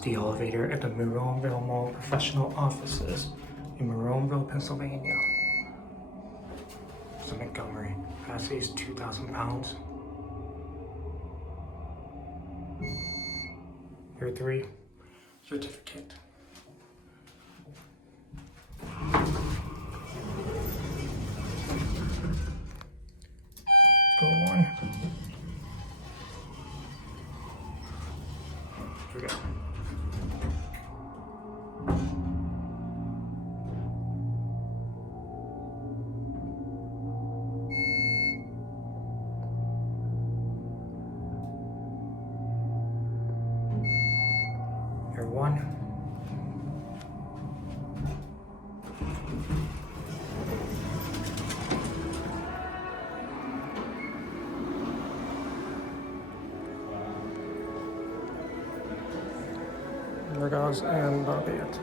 the elevator at the Monroeville Mall Professional Offices in Monroeville, Pennsylvania. So Montgomery. Capacity is 2,000 pounds. Year 3 certificate. Let's go 1. Here we go. Here 1. There goes, and that'll be it.